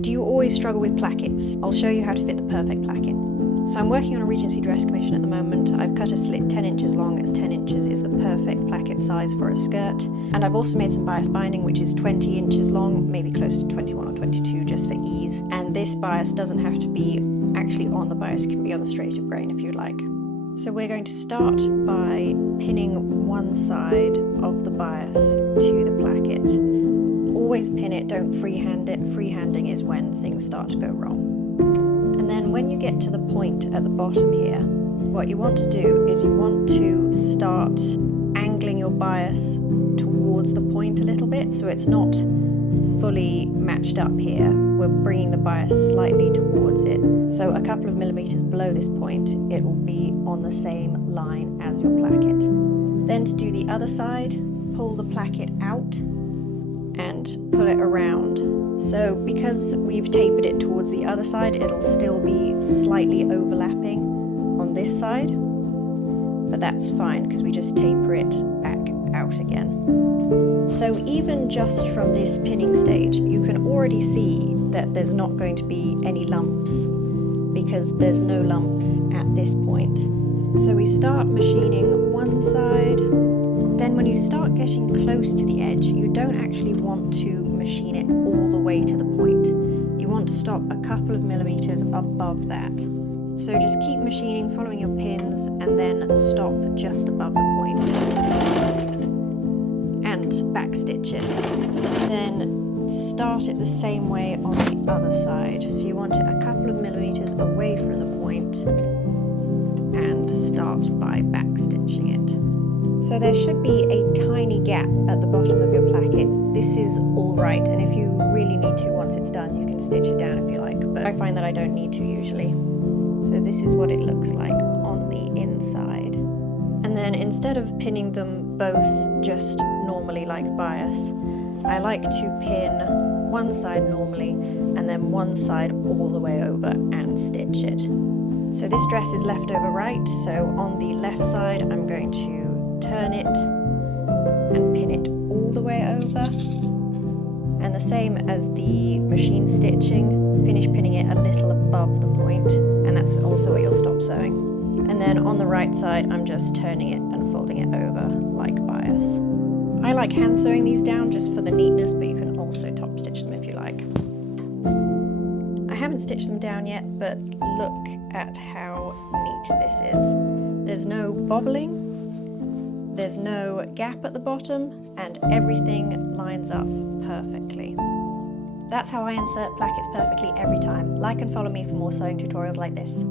Do you always struggle with plackets? I'll show you how to fit the perfect placket. So I'm working on a Regency dress commission at the moment. I've cut a slit 10 inches long, as 10 inches is the perfect placket size for a skirt. And I've also made some bias binding, which is 20 inches long, maybe close to 21 or 22 just for ease. And this bias doesn't have to be actually on the bias, it can be on the straight of grain if you'd like. So we're going to start by pinning one side of the bias to the placket. Always pin it, don't freehand it. Freehanding is when things start to go wrong. And then when you get to the point at the bottom here, what you want to do is you want to start angling your bias towards the point a little bit, so it's not fully matched up here. We're bringing the bias slightly towards it. So a couple of millimeters below this point, it will be on the same line as your placket. Then to do the other side, pull the placket out and pull it around. So because we've tapered it towards the other side, it'll still be slightly overlapping on this side, but that's fine because we just taper it back out again. So even just from this pinning stage, you can already see that there's not going to be any lumps because there's no lumps at this point. So we start machining one side. Then when you start getting close to the edge, you don't actually want to machine it all the way to the point. You want to stop a couple of millimeters above that. So just keep machining, following your pins, and then stop just above the point. And backstitch it. Then start it the same way on the other side. So you want it a couple of millimeters away from the point and start by backstitching it. So there should be a tiny gap at the bottom of your placket. This is all right, and if you really need to, once it's done, you can stitch it down if you like, but I find that I don't need to usually. So this is what it looks like on the inside. And then instead of pinning them both just normally like bias, I like to pin one side normally and then one side all the way over and stitch it. So this dress is left over right, so on the left side I'm going to turn it and pin it all the way over, and the same as the machine stitching, finish pinning it a little above the point, and that's also where you'll stop sewing. And then on the right side I'm just turning it and folding it over like bias. I like hand sewing these down just for the neatness, but you can also top stitch them if you like. I haven't stitched them down yet, but look at how neat this is. There's no bobbling, there's no gap at the bottom, and everything lines up perfectly. That's how I insert plackets perfectly every time. Like and follow me for more sewing tutorials like this.